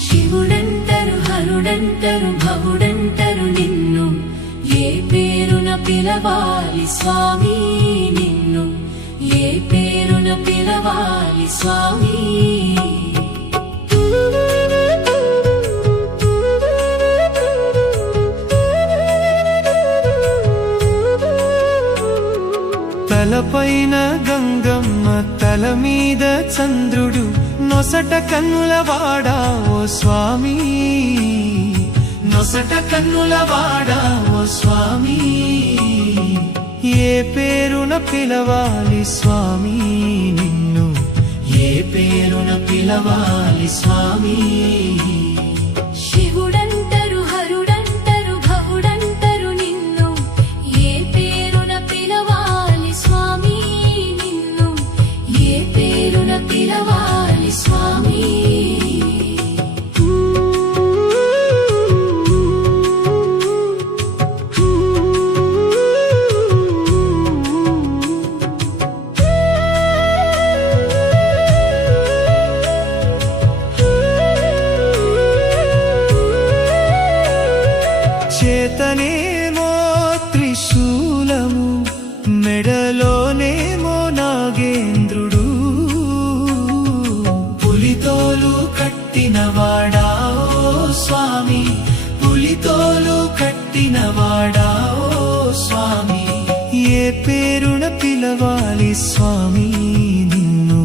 శివుడంటరు హరుడంటరు భవుడంటరు నిన్ను ఏ పేరున పిలవాలి స్వామి నిన్ను ఏ పేరున పిలవాలి స్వామి తలపైన గంగమ్మ తల మీద చంద్రుడు నొసట కన్నుల వాడా ఓ స్వామి నొసట కన్నుల వాడా ఓ స్వామి ఏ పేరున పిలవాలి స్వామి నిన్ను ఏ పేరున పిలవాలి స్వామి శివుడంటరు హరుడంటరు భవుడంటరు నిన్ను ఏ పేరున పిలవాలి స్వామి నిన్ను ఏ పేరున పిలవాలి స్వామి చేతనేమో త్రిశూలము మెడలోనేమో నాగేంద్రుడు పులితోలు కట్టినవాడా ఓ స్వామి పులితోలు కట్టినవాడా ఓ స్వామి ఏ పేరున పిలవాలి స్వామి నిన్ను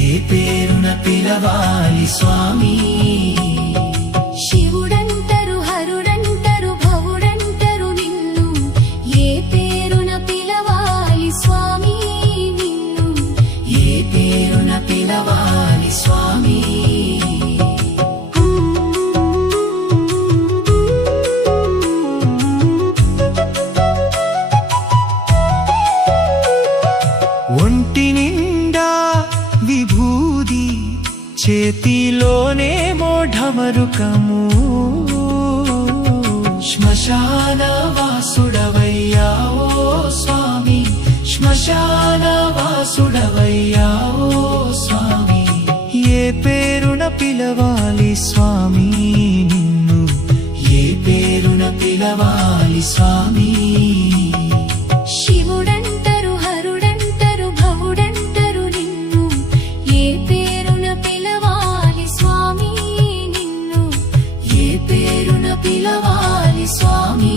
ఏ పేరున పిలవాలి స్వామి శివుడంటరు హరుడంటరు భవుడంటరు నిన్ను ఏ పేరున పిలవాలి స్వామి నిన్ను ఏ పేరున పిలవాలి స్వామి ఒంటి నిండా విభూది చేతిలోనేమో ఢమరుకము శ్మశాన వాసుడవయ్యా ఓ స్వామి శ్మశాన వాసుడవయ్యా ఓ స్వామి ఏ పేరున పిలవాలి స్వామి నిన్ను ఏ పేరున పిలవాలి స్వామి శివుడంటరు హరుడంటరు భవుడంటరు నిన్ను ఏ పేరున పిలవాలి స్వామి నిన్ను ఏ పేరున పిలవాలి స్వామి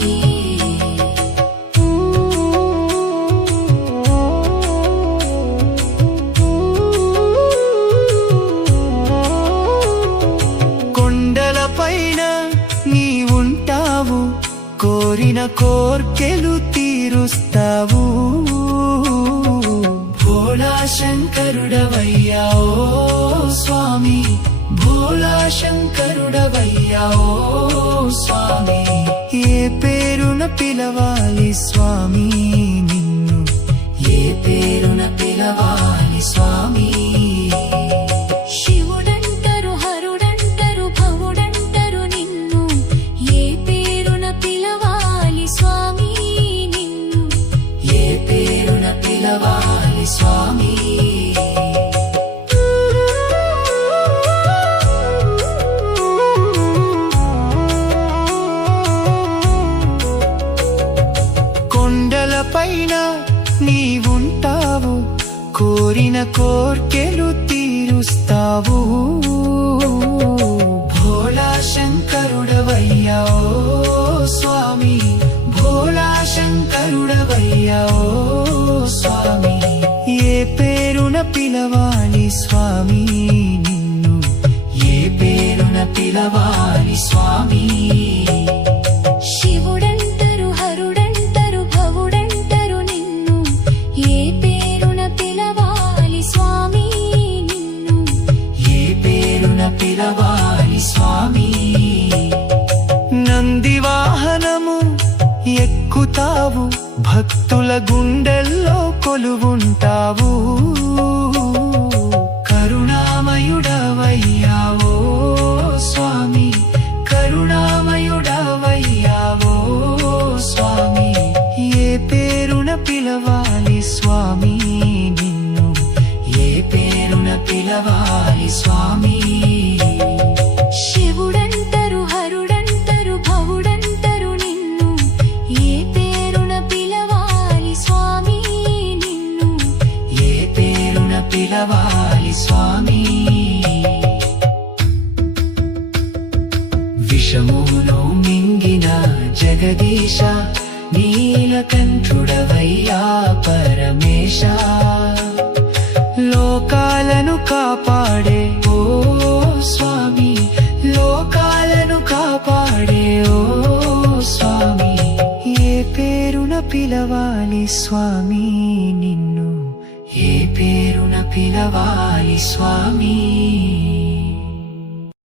కొండలపైన నీ ఉంటావు కోరిన కోర్కెలు తీరుస్తావు భోళా శంకరుడవయ్యా ఓ స్వామి భోళా శంకరుడవయ్యా ఓ స్వామి ఏ పేరున పిలవాలి స్వామి నిన్ను ఏ పేరున పిలవాలి స్వామి శివుడంటరు హరుడంటరు భవుడంటరు నిన్ను ఏ పేరున పిలవాలి స్వామి నిన్ను ఏ పేరున పిలవాలి స్వామి కొండలపైన నీవుంటావు కోరిన కోర్కెలు తీరుస్తావు భోళా శంకరుడవయ్యా ఓ స్వామి భోళా శంకరుడవయ్యా ఓ స్వామి ఏ పేరున పిలవాలి స్వామి నిన్ను ఏ పేరున పిలవాలి స్వామి శివుడంటరు హరుడంటరు భవుడంటరు నిన్ను ఏ పేరున పిలవాలి స్వామి నిన్ను ఏ పేరున పిలవాలి స్వామి నంది వాహనము ఎక్కుతావు భక్తుల గుండెల్లో కొలువుంటావు కరుణామయుడవయ్యా ఓ స్వామి కరుణామయుడవయ్యా ఓ స్వామి ఏ పేరున పిలవాలి స్వామి పిలవాలి స్వామి. శివుడంటరు హరుడంటరు భవుడంటరు నిన్ను ఏ పేరున పిలవాలి స్వామి నిన్ను ఏ పేరున పిలవాలి స్వామి. విషమును మింగిన జగదీశ నీలకంఠుడవయ్యా పరమేశ. లోకాలను కాపాడే ఓ స్వామి, లోకాలను కాపాడే ఓ స్వామి. ఏ పేరున పిలవాలి స్వామి నిన్ను ఏ పేరున పిలవాలి స్వామి.